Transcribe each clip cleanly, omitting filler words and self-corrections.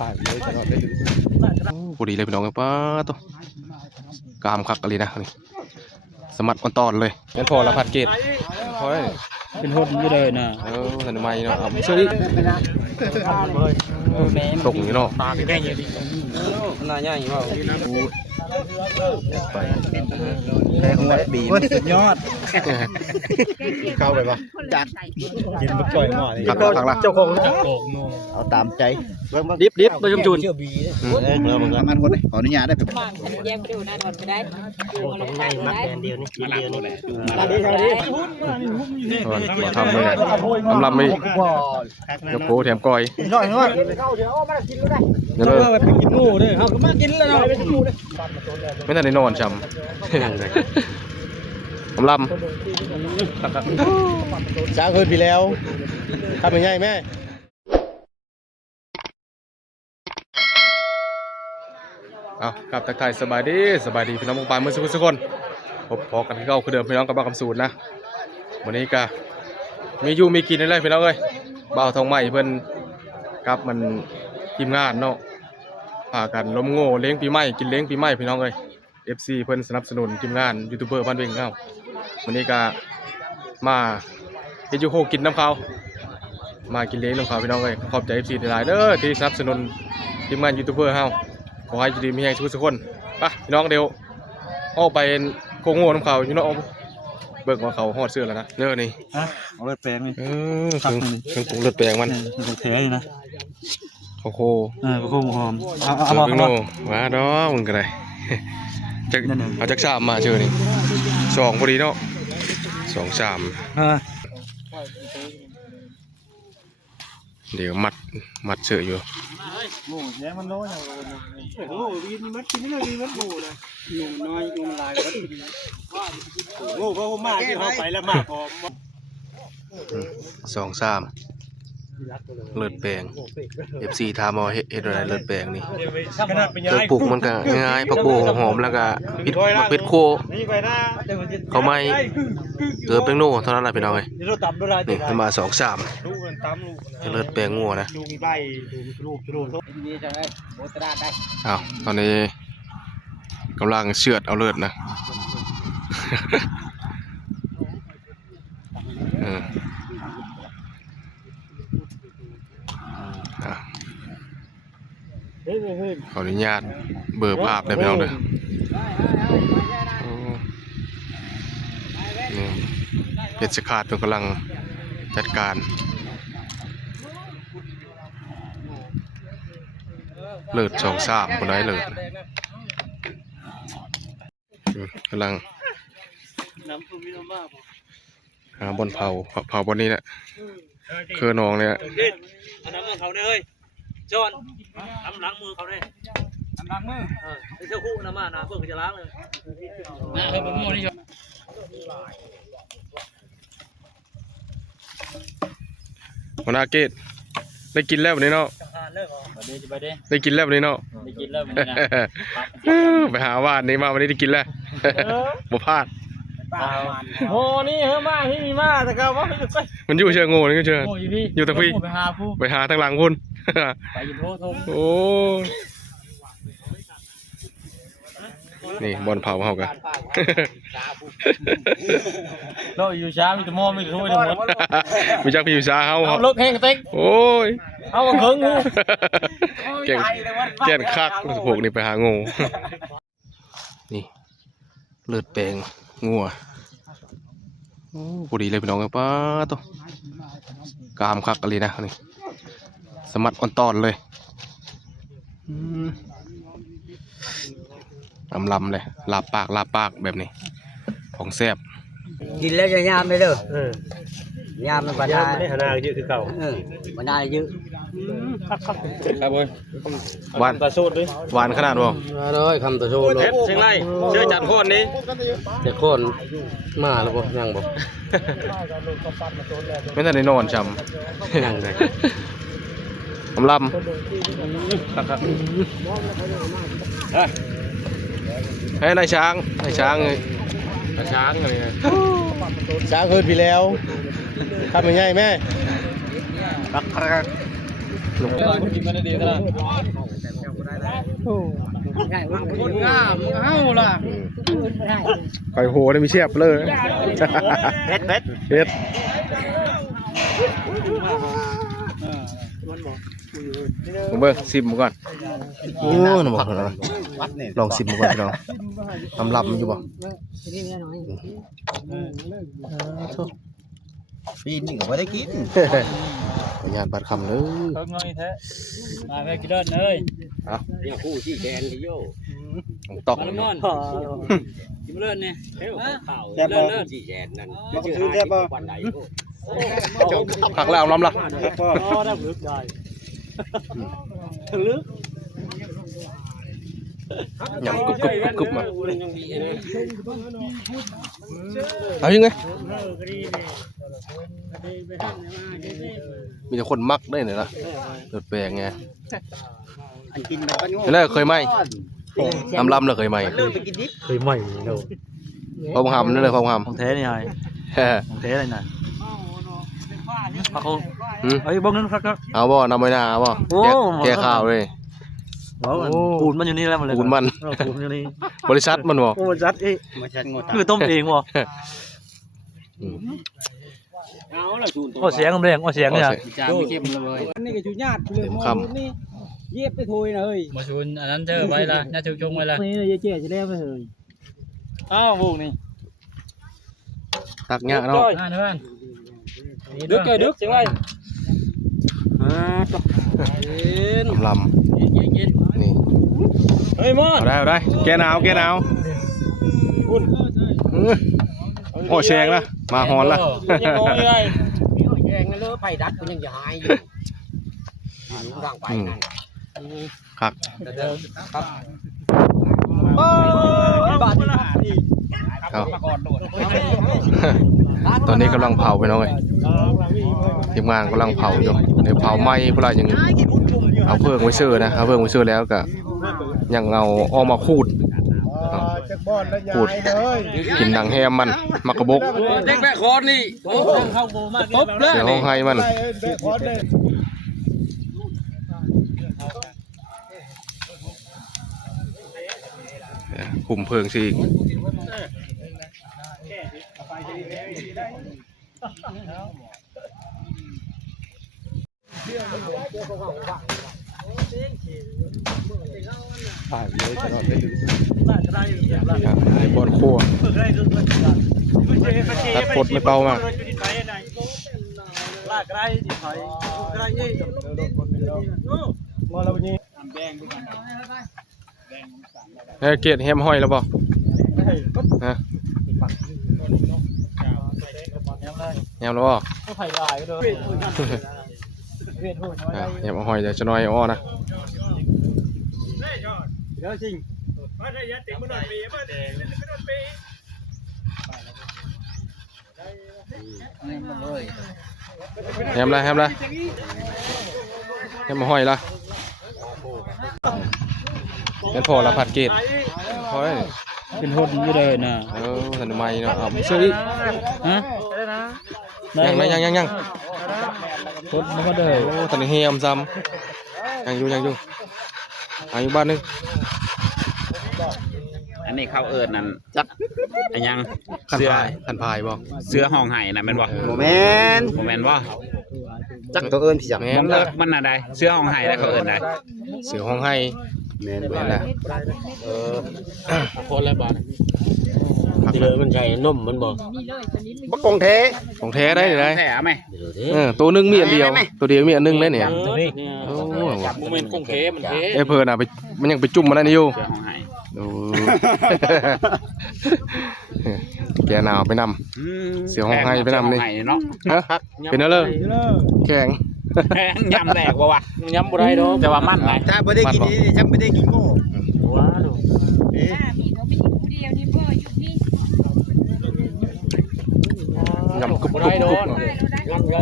ผ่านเลยตลอดเลยพอดีเลยพี่น้องครับป้าตัวกามคักอะไรนะนี่สมัดอ่อนตอนเลยงั้นพอละพัดเกตพอได้เป็นหุ่นอยู่เลยนะสันไม้เนาะเอาเชื่อดิตกอยู่เนาะตาแก่ยังดีน่าใหญ่เปล่าไปแรงวัดบีสุดยอดเข้าไปปะจัดกินมาก่อยหม้อนี่ขักละเจ้าของเอาตามใจดิบไปชมจุนเราเหมือนกันมันคนขออนุญาตได้ไหมแยกไปดูหน้าถอนไปได้ดูอะไรได้มาเดียวนี่เดียวนี่มาทำเลยลำไม่กระโปแถมก้อยน้อยน้อยเดี๋ยวเลยไปกินงูเลยครับมากินแล้วเนาะไม่ทันได้นอนจำลำช้าคืนพี่แล้วทำยังไงแม่เอากลับทักทายสบายดีพี่น้องมุกปลายเมื่อสักคนพบพอกันที่เก่าคือเดิมพี่น้องกับบ้าคำสูตรนะวันนี้ก็มีอยู่มีกินอะไรพี่น้องเอ้ยบ่าวทองใหม่เพิ่นกับมันทีมงานเนาะพากันล้มโง่เลี้ยงปีใหม่กินเลี้ยงปีใหม่พี่น้องเอ้ย FC เพิ่นสนับสนุนทีมงานยูทูบเบอร์บ้านเวงครับวันนี้ก็มาเฮ็ดอยู่โฮกินน้ำเขามากินเลี้ยงน้ำเขาพี่น้องเอ้ยขอบใจ FC หลายเด้อที่สนับสนุนทีมงานยูทูบเบอร์เฮาขอให้ดีมีแรงทุกคนไปพี่น้องเดี๋ยวออกไปโกงโง่น้ำเขาอยู่เนาะเบิกว่าเขาหอดเสื้อแล้วนะเด้อนี่เอาเลือดแปลงนี่เครื่องปรุงเลือดแปลงมันของแท้เลยนะโอ้โหโคหอมเอามาว้าดอมึงกันเลยเอาจักสามมาเจอนี่สองพอดีเนาะ2-3เดี๋ยวมัดเสืออยู่งูแย่มันน้อยโอ้ยมีมัดกินไม่ได้มีมัดงูนะงูน้อยงูลายมัดกินงูเพราะผมมาที่เขาไปแล้วมากพอ2-3เลือดแปลง FC ทามอเฮ็ดอะไรเลือดแปลงนี่เกิดปลูกมันก็ง่ายผักโบหอมแล้วก็พิษโคเขาไม่เกิดเป็นโน่เท่านั้นแหละพี่น้องเอ้ยนี่ประมาณ2-3เลือดแปลงงัวนะอ้าวตอนนี้กำลังเชือดเอาเลือดนะขออนุญาตเบอร์ภาพได้ไหมน้องเด้อนี่เพชรขาดตัวกำลังจัดการเลิศ2-3คนได้เลิศกำลังหาบนเผาบนนี้แหละคือนองเนี่ยจอนน้ำล้างมือเขาเลยน้ำล้างมือไอ้เจ้าคู่น้ำมาเพื่อนจะล้างเลยนะเฮ้ยผมโม่นี่จอนหัวหน้าเกตได้กินแล้ววันนี้เนาะได้กินแล้ววันนี้เนาะไปหาวาดนี่มาวันนี้ได้กินแล้วบ่พลาดโง่นี่เฮ้ยมาที่มีมาแต่ก็ว่ามันอยู่เชิงโง่นี่ก็เชิงอยู่ตะพี่ไปหาทางหลังพุ่นไปอยู่โทโอ้นี่บอลเผากันเราอยู่ช้ามีแต่มอมีแต่ถ้วยทั้งหมดมีจักพี่อยู่ช้าเขาเลิกแห้งเต็กโอ้ยเอาเขิงงูแก่นคักพวกนี้ไปหางูนี่เลือดแปลงงัวพอดีเลยพี่น้องครับป้าตัวกามคักอะไรนะนี่สมัดอ่อนตอนเลยลำเลยลาบปากแบบนี้ของแซ่บกินแล้วจะยามไม่เด้อยามมันบรรดาขนาดเยอะคือเก่าบรรดาเยอะครับผมหวานตะโซดด้วยหวานขนาดบ่เลยคำตะโซดเลยเชียงรายเชื่อจัดโคนนี้จัดโคนมาแล้วบ่ยังบ่ไม่ทันได้นอนจำยังเลยลำให้นายช้างเลยช้างอะไรช้างคืนพี่แล้วทำยังไงแม่ ลง กินมาได้ดีแล้วคนงามเอ้าล่ะ ไข่โหได้มีเชียบเลยเฮ็ดผมเบิ่งซิมก่อนโอ้หนูบอกนะลองซิมก่อนพี่น้องทำลับมันอยู่บ่ ปีนี่ก็บ่ได้กิน ขออนุญาตบัดคำเลย เพิ่งน้อยแท้มาแม่กินเดินเลย เอา เนี่ยคู่ที่แกนที่โย ตอก มานอนกินเดินเนี่ยเฮ้ย แซ่บบ่ที่แกนนั่นมันคือแซ่บบ่วันใด ผักแล้วล้อมละ อ๋อได้ลึกได้ลึก หยำกึบมาเอายังไงมีแต่คนมักได้เนี่ยนะรถแปลงไง อันกินแบบบ้านโง่ แล้วเคยไหมลำเลยเคยไหม เลิกไปกินดิบ เคยใหม่เนาะ พอมหำนั่นเลยพอมห ของแท้นี่ไง ำ ของแท้เลยน่ะเขาเฮ้ยบ้องนึงครับ เอาบ่นำไว้หน้าเอาบ่แกข้าวเลย ปูนมันอยู่นี่แล้วมันเลย ปูนมัน ปูนอยู่นี่ บริษัทมันบ่ โอ้จัดเอ้ มาชัดงด คือต้มเองวะ เอาล่ะสูน โอ้เสียงแรงโอ้เสียงเนี่ย จานไม่เข้มเลยนี่ก็ชูญาติเลยนี่เย็บไปทุยเลย มาชุนอันนั้นเจอไว้ละน่าจะจงไว้ละ นี่เลยเจ๊จะได้ไปเลย อ้าวบุกนี่ ตักเงี้ยเนาะ อ่านเพื่อนดึกเกยดึกเสียงไร ลำนี่ เฮ้ยมอน เอาได้แกหนาวโอ้แชงละมาฮอนละ ยังงงยังไง แกงเลยไผ่ดัดกูยังจะหายอยู่วางไปนั่น คัก บาท เอาตอนนี้กำลังเผาไปน้องเอ้ยทีมงานกำลังเผาอยู่เดี๋ยวเผาไหม้เพราะอะไรยังเอาเพิ่งไว้เชื่อนะเอาเพิ่งไว้เชื่อแล้วก็ยังเอาออกมาขูดขูดกินดังแฮมมันมักกะบก เด็กแบกคอนนี่โอ้เข้าโบมากปุ๊บเลย เสียห้องไห้มันคุมเพลิงสิถ่ายเลยตลอดเลยบอลคั่วตัดปดไม่เบามากเฮ้ยเกียรติแฮมห้อยแล้วบ่ฮะแฮมแล้วบ่แฮมห้อยเดี๋ยวจะน้อยอ้อนะแฮมละแฮมห้อยละงั้นพอละผัดเกตพอได้ เป็นหุ่นอยู่เลยนะ สันไม้เนาะซื้อ ฮะ ยังหุ่นมันก็เด้ โอ้ตอนนี้เฮียมซ้ำยังอยู่บ้านนึง อันนี้เขาเอิญนั่นจักอันยัง ขันพายบ่ เสื้อห้องไห้น่ะแม่นบ่ โมเมน บ่แม่นบ่ จักตัวเอิญพี่จัง แม่ มัน นละ มันน่ะใดเสื้อห้องไห้แล้วเขาเอิญได้ เสือห้องให้ แมน แม่นละ คนละบาท ที่เลยมันใช่นมมันบอกบักกงเท ของแท้ได้เลย แท้ไหม ตัวนึงมีอันเดียวตัวเดียวมีอันนึงเลยเนี่ย นี่ โอ้ โมเมนต์คงเทมันเท ไอ้เพิ่นน่ะไปมันยังไปจุ่มมันนั่นอยู่ เสื้อห้องไห้ โอ้แกหนาวไปนำ เสื้อห้องไห้ไปนำนี่ เสื้อห้องไห้เนาะ ฮะเป็นอะไรแข็ง แห้งยำแหลกบ่วะ ย้ำบ่ได้ดอก แต่ว่ามันไหน ถ้าไม่ได้กินนี่ฉันไม่ได้กินโง่ ว้าดู ยำกรุบ บ่ได้ดอก ๆ ย้ำได้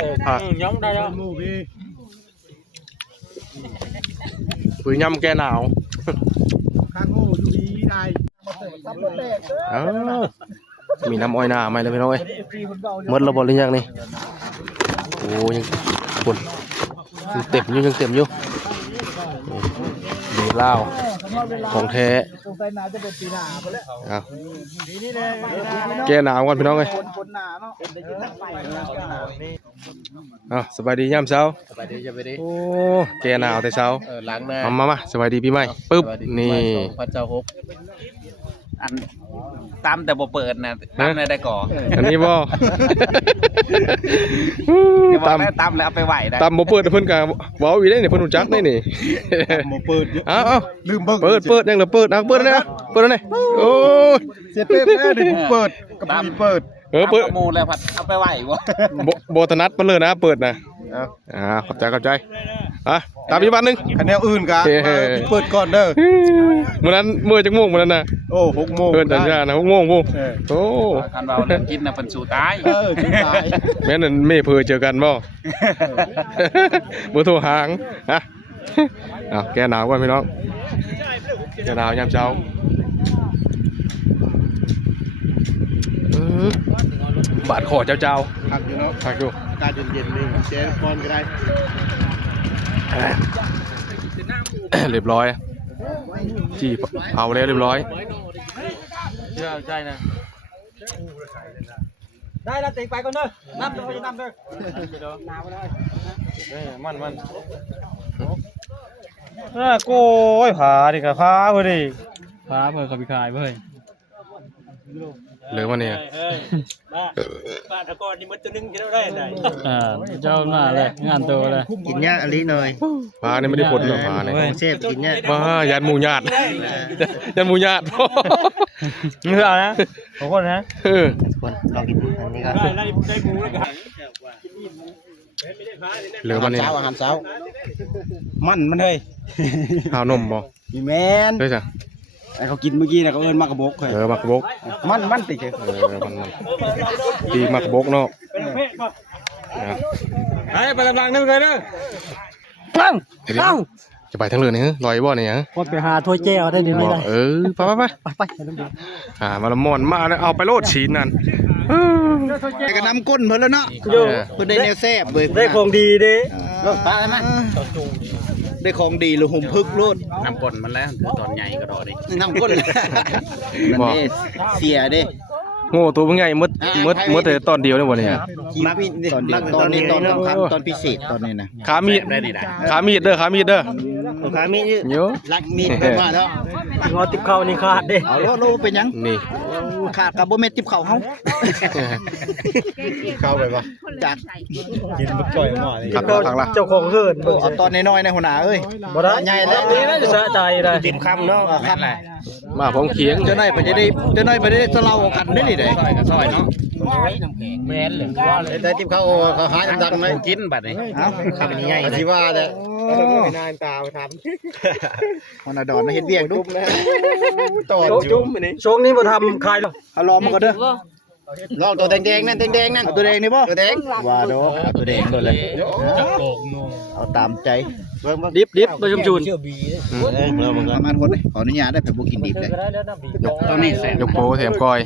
ย้ำได้แล้ว ปุ๋ยยำแกหนาวมีน้ำอ้อยหน้าไหมเลยพี่น้องเอ้ยหมดระบบหรือยังนี่โอ้ยังคน ยังเต็มอยู่ยังเต็มอยู่ดีเหล้าของแท้เอาแก้หนาวก่อนพี่น้องเอ้ยเอาสบายดียามเช้า สบายดีจะไปดิ โอ้แก้หนาวแต่เช้า ล้างหน้า มาสบายดีปีใหม่ปึ๊บนี่ พระเจ้าฮก อันตามแต่บ่เปิดนะตามได้ก่อ อันนี้บ่ จะบอก ตาม แล้วตามแล้วเอาไปไหวได้ ตามบ่เปิดเพิ่นก็เว้าอยู่ได้นี่เพิ่นรู้จักได้นี่ หมอเปิด เอา ลืมเบิ่ง เปิดยังเหลือเปิดนะเปิดนะเปิดแล้วนี่โอ้ย เสียเป๊ะแม่ดิเปิดกับพี่เปิด เปิด ตามหมูแล้วพัดเอาไปไหวบ่ บ่ถนัดมันเลยนะเปิดนะขอบใจตามอีกวันนึง คะแนนอื่นกะ เฮ้ พี่เปิดก่อนเด้อ มื้อนั้นมื้อจักโมงมื้อนั้นน่ะ โอ้6 โมง เพิ่นจังนะ6 โมงพุ่นโอ้ คันเว้าเรื่องกินน่ะเพิ่นสู้ตาย ถึงตาย แม่นเมเพอเจอกันบ่ บ่โทรหางฮะเอาแกหนาวก่อนพี่น้องแกหนาวยามเช้าบาดคอเจ้า พักอยู่เนาะ ๆพักอยู่ อากาศเย็นๆนี่แช่ก่อนก็ได้ เรียบร้อยจี้เผาแล้วเรียบร้อย ใช่นะได้แล้วติงไปก่อนเด้อน้ำเด้อจะน้ำเด้อมันโก้ยผาดิกะผาเพื่อดิผาเพื่อขับพิคายเพื่อ เหลือวันนี้ บ้านตะกอนนี่มันจะนึงที่เราได้ไหนเจ้าหน้าเลยงานตัวเลย กินยากอันนี้หน่อย ปลาเนี่ยไม่ได้ผลหรอกปลาเนี่ย เชฟกินยาก มายันหมูญาติยันหมูญาติ มึงเอานะขอบคุณนะ คนลองกินอันนี้ก็ ได้หมูแล้วกัน เหลือวันนี้ อาหารเช้ามันเฮ้ย ข้าวนมบ่ มีแมน ได้จ้ะ ไอเขากินเมื่อกี้นะเขาเอิ้นมากระบกเลย มักบก มันติเฉย มันปีมักบกเนาะ ไปกำลังนึงเลยเด้อ ปัง จะไปทั้งเรือนี่ลอยบ่เนี่ย คนไปหาถ้วยแก้วได้ดีไหมได้ ไปมาละม่อนมาเอาไปโลดชีนนั่น กระน้ำก้นเพิ่นแล้วเนาะเพิ่นได้แนวแซ่บเว้ย ได้ของดีเด้ ตายมั้ยได้ของดีหรือหุ่มพึกโลด น้ำกลมันแล้วตอนใหญ่ก็รอดิ น้ำก้นนั่นเด้เสียเด้ โง่ตัวมันใหญ่มืดแต่ตอนเดียวเนี่ยบ่เนี่ย ตอนนี้ตอนสำคัญตอนพิเศษตอนนี้นะ ขามีด ได้ดีได้ ขามีดเด้อขามีดเด้อ ขามี เยอะ ลักมีดไปมาแล้ว งอติบเข้านี่ขาดเด้ เอาโลเป็นยัง นี่ ขาดกับบ่แม่นติบเข่าเฮาเข้าไปป่ะจักกินบ่จ่อยหม้อนี่ ขับละ เจ้าของเฮือน เอาตอนน้อยๆในหัวหน้าเอ้ย บ่ได้ ใหญ่แล้ว นี่น่าจะสะใจได้ กินคำเนาะครับ มาพร้อมเคียง เจ้าน้อยไปจะได้สลากันได้นี่ได้ ซอยเนาะ แมนเลย แต่ติบเขาหาดังๆเลย กินบัดนี้ เอ้าคำนี้ใหญ่สิว่าแหละนานตาทำมันดอนเฮ็ดเวียงดุต่อจุ่มนี่ ช่วงนี้บ่ทำคายหรอก เอาลองมาก่อนเด้อลองตัวแดงๆนั่นแดงๆนั่นตัวแดงนี่บ่ตัวแดงว่าดอกตัวแดงตัวเลยเอาตามใจเบิ่ง ดิบบ่ชมจูน เราบ่ประมาณคนขออนุญาตได้ไปบ่กินดิบเลย ตอนนี้แสบ ยกโปแถมก้อย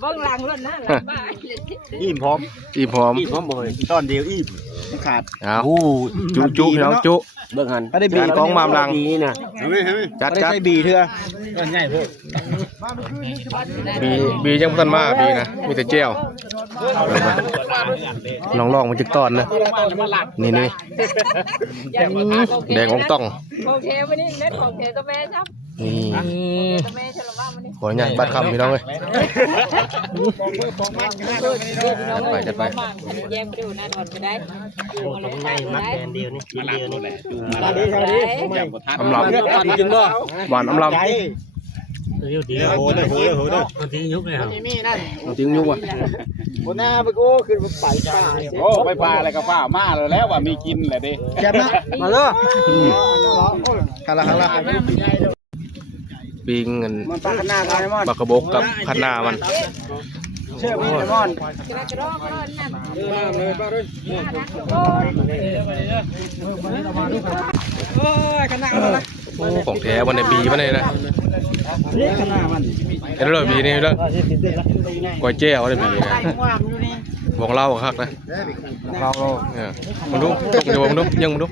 เบิ่งหลังรถนะหลังบ้าน อิ่มพร้อม อีพร้อม ตอนเดียวอิ่มไม่ขาด เอาจุพี่น้องจุ เบิ่งหัน ก็ได้บี กองมามลัง นี่นะ จัด ได้ใส่บีเถอะ บียังพันมาบีนะมีแต่เจียวลองมันจิกตอนนะนี่แดงของต้อง ของแท้วันนี้เม็ดของแท้ก็แม่ครับ นี่ ก็แม่ฉลองว่าวันนี้ ขออนุญาตบัดคำพี่น้องเลยจัดไป แยมดูนะดอนไปได้ดูอะไรได้ได้ เดียวนี่ มาลับนู่นแหละ ตอนนี้ตอนนี้ อำลำ กินบ่ หวานอำลำ เดี๋ยว โหเด้อ คนที่ยุกเลยครับ จริงยุกว่ะ บนหน้าไปโก้ขึ้นไปป่า โอ้ไปพาอะไรก็ฟ้ามาแล้วว่ามีกินแหละดิ แซ่บนะ มาเด้อ ข้างละ ปิงเงิน มันปลาขนาดอะไรมอน บักกระบกกับพันนามัน เชื่อพี่มอน กระรอกก็นั่น โอ้ยขนาดนั้นนะ ของแท้วันในบีวันนี้นะ นี่ขนาดมัน เห็นเลยบีนี่แล้วก้อยเจ้าวันในบีนะ บอกเล่าคักนะ เรา มันดูตกอยู่มันดูยังมันดู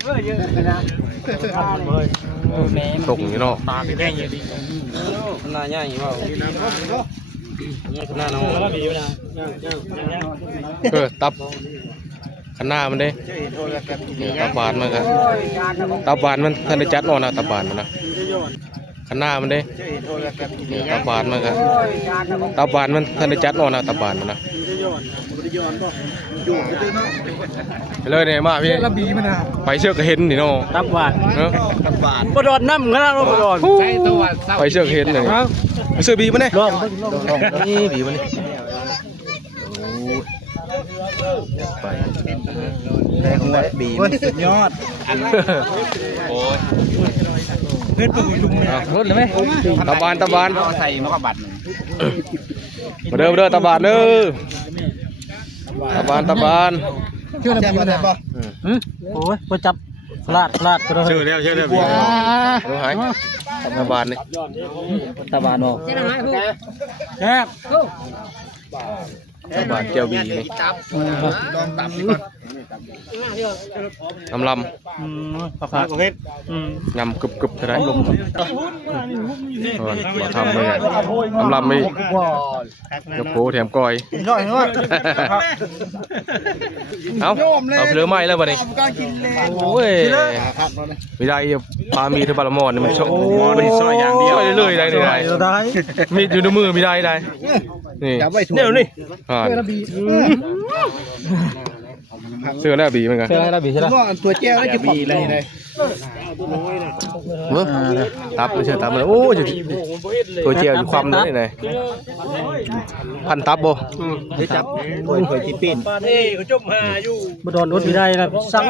ตกอยู่เนาะ ตาสีแดงอยู่ดี หน้าใหญ่เปล่าหน้าน้อง ตับขันหน้ามันเด้ตับบานมันกันตับบานมันท่านได้จัดนอนนะตับบานมันนะขันหน้ามันเด้ตับบานมันกันตับบานมันท่านได้จัดนอนนะตับบานมันนะไปเลยเนี่ยมาพี่ไปเชือกก็เห็นนี่เนาะ ตับหวาน เนาะ ปดอนน้ำกันนะปดอน ไปเชือกเห็นเลยไปเชือกบีมันเนี่ย ลอง นี่บีมันนี่ไป แต่หัวบีมันสุดยอด โอ้ย เพื่อนปู่ลุงเนี่ย รถเลยไหมตะบานเอาใส่มะกะบัด มาเด้อตะบานเด้อตะบาน เชื่อบีมันได้ปะโอ้ยไปจับลาดก็ได้ ชื่อแล้วบีรู้หายตะบานนี่ ตาบานออก จะหายหู แซ่บ ตะบานเจียวบีนี่ลำ ผักประเภท ยำกรึบเท่าไรลมมาทำเลยลำไม่กับโผแถมก้อย ย่อยด้วย เอาเพลือไม้แล้ววันนี้โอ้ยไม่ได้ปลามีเทปลามอนมันมันซอยอย่างเดียวเรื่อยๆได้มีอยู่ในมือไม่ได้นี่เนี่ยนี่เสื้อแล้วบีเหมือนกัน เชื่อแล้วบีใช่ไหมตัวเจ้าแล้วจะบีเลยตับไม่ใช่ตับมันโอ้ยตัวเจียวอยู่ความนั้นเลยพันตับบ่ ได้จับตัวจีปีนนี่เขาจมหาอยู่มาโดนรถไม่ได้นะสั่ง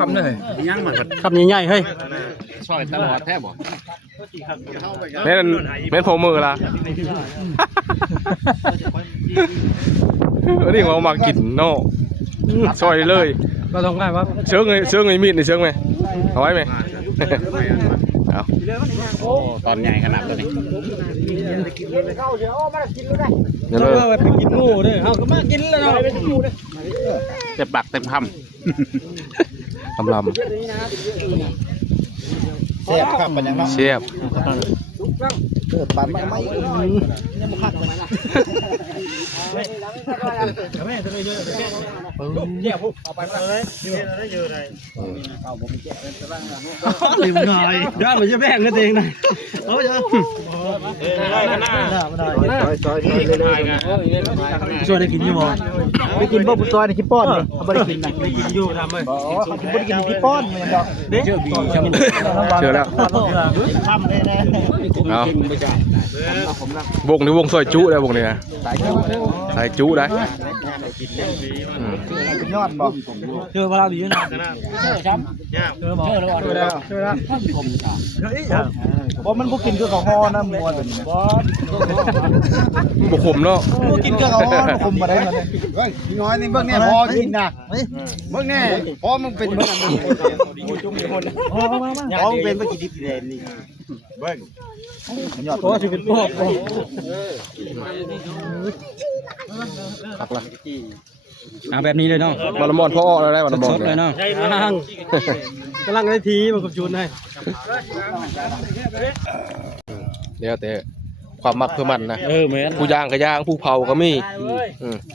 คำเลยย่างมันคำใหญ่ๆเฮ้ย ซอยตลอดแท้บ่ แม่นผมมือละนี่เรามากินเนาะซอยเลย เราต้องได้ปะ เชื้อไงมีดในเชื้อไหมเอาไว้ไหมเอา ตอนใหญ่ขนาดนี้ เดี๋ยวเลย ไปกินงูด้วยเขาก็มากินแล้วเนาะ เต็มปากเต็มค ลำ เสียบครับมันยังเนาะ เชียบ เกิดปานไม่ยังบ่คักเลยลืมหน่อยย้อนไปจะแบ่งกันเองนะเอาจะช่วยได้กินอยู่บ่ไปกินบ่ซอยในขี้ป้อนนี่เขาบ่ได้กินนะได้กินอยู่ทำเลยบ่ได้กินขี้ป้อนมันดอกเด้อ เชื่อแล้วเอาวงนี้วงซอยจุได้วงนี้นะใส่จุได้ ยอดบ่เจอมาแล้วดีนะเจอช้ำเจอบ่เจอแล้วเพราะมันบ่กินคือข้าวห่อนะมัวแบบนี้บุกขมเนาะ บ่กินคือข้าวห่อคุมบ่ได้มันเฮ้ยน้อยนี่เบิ่งแน่พอกินน่ะเบิ่งแน่พอมันเป็นเบิ่งพอมันเป็นบ่กินดิบแดนนี่เบิ่งยอดโอ้สิเป็นพวกหักละ เอาแบบนี้เลยเนาะ บอลมอนพ่อแล้วได้บอลมอน เลยเนาะกำลังได้ทีมันกับจูนให้ เดี๋ยวแต่ความมักเพื่อมันนะ เหมือน ผู้ย่างก็ย่างผู้เผาก็มี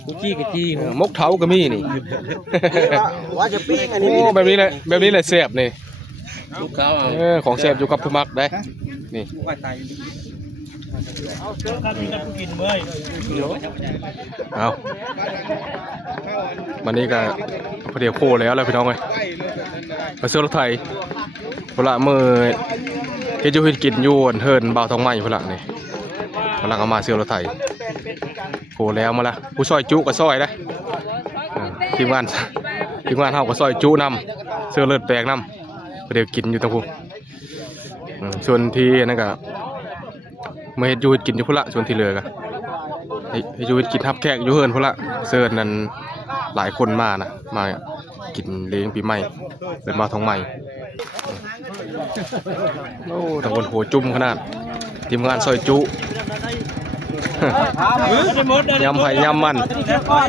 ผู้จี้ก็จี้ มกเท้าก็มีนี่ ว่าจะปิ้งอันนี้ โอ้แบบนี้เลยเสียบนี่ ลูกเขาเอา ของเสียบอยู่กับผู้มักได้นี่ เอาเสื้อกันกินเมื่อย เอาวันนี้ก็พอดีโคแล้วพี่น้องเลยมาซื้อรถไถพละมือเฮจูฮิตกินยูนเฮินเบาทองไม้พละนี่พละก็มาซื้อรถไถโคแล้วมาละผู้ซอยจุก็ซอยได้ทีมงานเฮาก็ซอยจุนำเสื้อเลือดแปลงนำพอดีกินอยู่ตรงพูส่วนที่นั่นก็มาเฮ็ดยูฮิตกินอยู่พละส่วนที่เหลือก็ให้ยูฮิตกินทับแขกอยู่เฮินพละเสื้อนั้นหลายคนมานะมากินเลี้ยงปีใหม่เป็นมาทองใหม่โอ้ตะวันโหจุ่มขนาดทีมงานซอยจุ ยำไผ่ยำมัน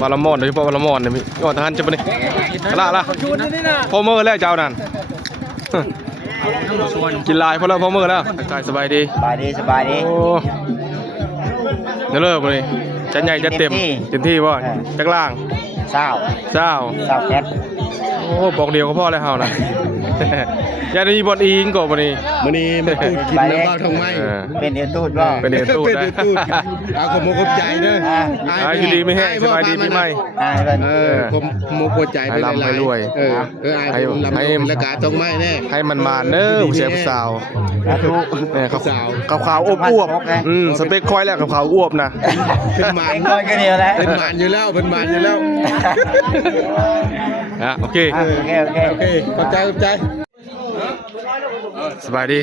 บาลามอนโดยเฉพาะบาลามอนเนี่ยมีก่อนทหารจะไปนี่ละพอเมื่อแล้วเจ้านั่นกินลายพอแล้วพอเมื่อแล้วกายสบายดี สบายดีสบายดี โอ้เดี๋ยวเริ่มเลยจะใหญ่จะเต็มที่ป่ะจักล่าง เศร้า เจ้า แคท โอ้บอกเดียวก็พอแล้วเฮานะ ยาดีบอลอิงก่อนวันนี้ มื้อนี้มาตูดกินน้ำเบ้าทองไม้ เป็นเดือดตูดบ่ เป็นเดือดตูดนะ เอาขมกบใจเด้อ อยู่ดีไม่แห้งสบายดีพี่ไม่ ขมกบใจ ให้ร่ำให้รวย ให้ลำให้ละกาทองไม้แน่ ให้มันมาเน้อผู้ชายผู้สาวเนี่ยขาวๆอ้วบสเปคคอยแล้วขาวๆอ้วบนะ เป็นหมาน ก้อยก็เดียวแล้ว เป็นหมานอยู่แล้วเป็นหมานอยู่แล้ว โอเค โอเคขอบใจ สบายดี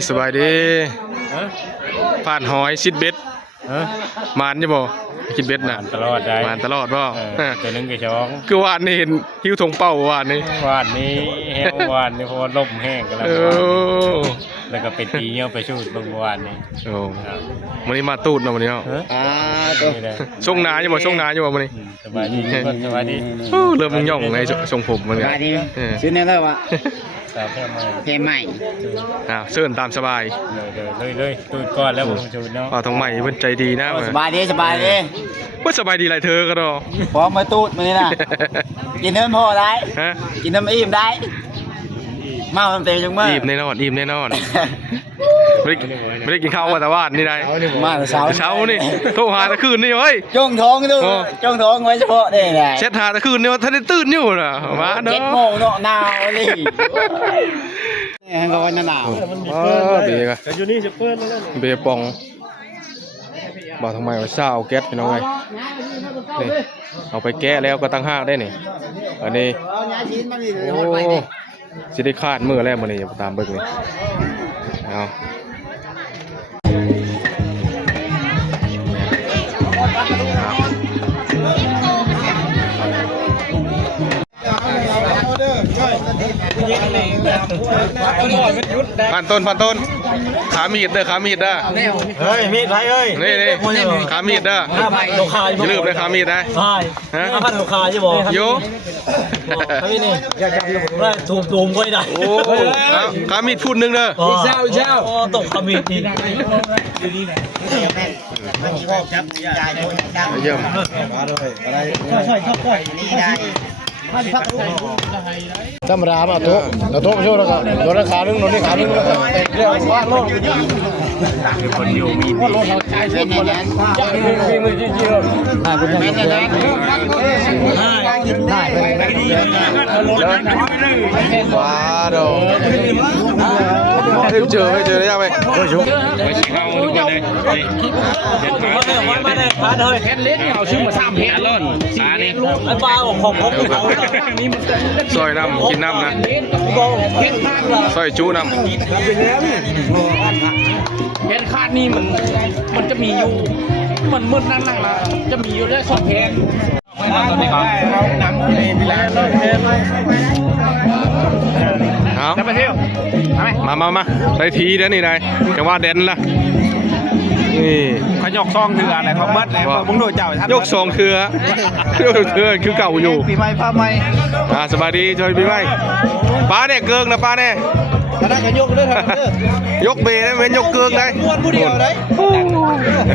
ผ่านหอยชิดเบ็ดมานใช่บ่คิดเบ็ดน่ะ ตลอดได้ มานตลอดบ่ ตัวนึงกับช้อง คือวานนี่เห็นหิ้วธงเป้าวานนี่ วานนี้แห้งวานนี่เพราะว่าลมแห้งกันแล้วแล้วก็เป็นตีเงี้ยวไปชูดบางวานนี้ โอ้วันนี้มาตูดเนาะวันนี้เนาะ นี่เลย ช่วงนาอยู่บ่ช่วงนาอยู่บ่วันนี้ สบายดีสบายดี เริ่มย่องไงทรงผมมัน ส เนี่ย บายดีชื่อเนี่ยเลยวะ สาวแค่มา เพลงใหม่ เชิญตามสบาย เลยตูดก่อนแล้วผมชูดเนาะ ทองใหม่เพิ่นใจดีนะ สบายดี ว่าสบายดีไรเธอก็ดอ พร้อมมาตูดมานี่นะกินเนื้อพอได้ ฮะ กินน้ำอิ่มได้เมาเต็มจังมั้ย อิ่มแน่นอนไม่ได้กินข้าวมาแต่ว่านี่ได้ มาเช้า นี่โทรหาตะคืนนี่เฮ้ย จ้องท้องดูจ้องท้องไว้เฉพาะนี่แหละ เช็ดหาตะคืนนี่ท่านได้ตื่นอยู่น่ะมาเด้อ 7 โมงเนาะหนาวนี่ร้อนหนาว เบียร์กันอยู่นี่จะเปิดแล้วเบียร์ปองบอกทำไมว่าเช้าแก๊สพี่น้องไงนี่เอาไปแก้แล้วก็ตั้งห้างได้นี่อันนี้โอ้สิได้คาดมือแล้วมันนี่อย่าตามเบิกเลยเอาผ่านต้นขามีดเด้อขามีดเด้อ เฮ้ยมีดไรเอ้ย นี่ขามีดเด้อ ลูกค้า อย่าลืมเลยขามีดนะ ใช่ ฮะ พันลูกค้าใช่บ่ โย พี่นี่อยากจะได้ถูกตูมก็ได้ โอ้ขามีดพูดนึงเด้อ เช้าตกขมิ้นอีก เยี่ยม ธรรมดามาโต๊ะโต๊ะโชว์แล้วก็โดนขานึงโดนขานึงแล้วก็เรียกว่าโลก คนอยู่มี เป็นอย่างนั้น ว้าดอกเจอได้ยังไหมโอ้ยชุบ มาได้ขาเลยแค่เล่นเอาชื่อมา3เพชรล้นขานี่ไอ้บ้าของเขา ซอยน้ำกินน้ำนะซอยจูน้ำ เพนคาดนี่มันจะมีอยู่มันมืดนั่นนั่งละจะมีอยู่ได้2เพนเอาไปเที่ยวมาได้ทีเด้อนี่ได้จังหวะเด่นละนี่ ขยกซองเถื่ออะไรเขาเบิดเลยมึงดูเจ้าย ก2เทือคือเก่าอยู่ ปีใหม่พาใหม่ สบายดีจอยปีใหม่ป้าเนี่ยเกิงนะป้าเนี่ย คณะกันยกด้วยครับ ยกเบรได้เว้นยกเกิงได้ ม้วนผู้เดียวได้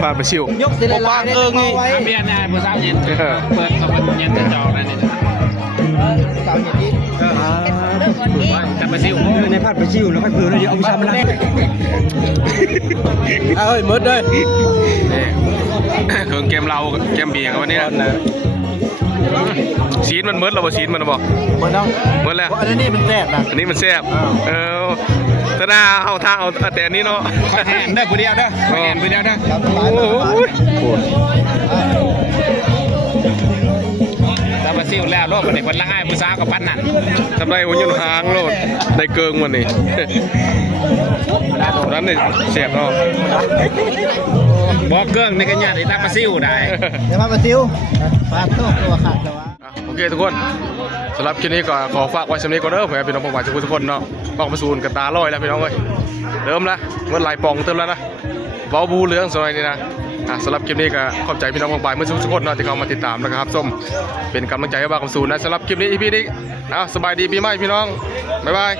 ผ่านไปชิวย กสิเลยลายเกิงนี่ เบียร์นายผู้สาวเย็นเปิดกับเย็นจะจอกนั่นนี่ สาวเย็น จะมาซิว ในพัดไปชิวแล้วค่อยเผื่อเลยเอาไปทำอะไร เอ้ยมืดเลย นี่เครื่องเกมเราเกมเบียร์กันวันนี้นะชีสมันมืดเราบอกชีสมันบอก หมดแล้ว มืดแล้ว อันนี้มันแซ่บนะ อันนี้มันแซ่บตาเอาท่าเอาแต่อันนี้เนาะ แหนได้ผู้เดียวเด้อแหนผู้เดียวเด้อ โอ้โห ถ้ามาซิ่วแล้วโลกวันนี้คนละง่ายผู้สาวกับปั้นนั่น ทำไรหัวยุ่นหางโลดได้เกิงมันนี่นั้นนี่แซ่บเนาะ บอกเกิ้งในกันยาได้ตั้งมาซิ่วได้ เดี๋ยวมาซิวปลาตัวขาดแต่ว่า โอเคทุกคนสำหรับคลิปนี้ก็ขอฝากไว้สำหรับก็เด้อเพื่อพี่น้องพวกเราทุกคนเนาะบอกมาสูนกันตาลอยแล้วพี่น้องเอ้ยเริ่มละเมื่อไหลปองเติมแล้วนะเบาบูเหลืองสมัยนี้นะ สำหรับคลิปนี้ก็ขอบใจพี่น้องบางๆเมื่อทุกคนเนาะที่เข้ามาติดตามนะครับส้มเป็นกำลังใจให้บ้าคำสูนนะสำหรับคลิปนี้ EP นี้สบายดีปีใหม่พี่น้องบ๊ายบาย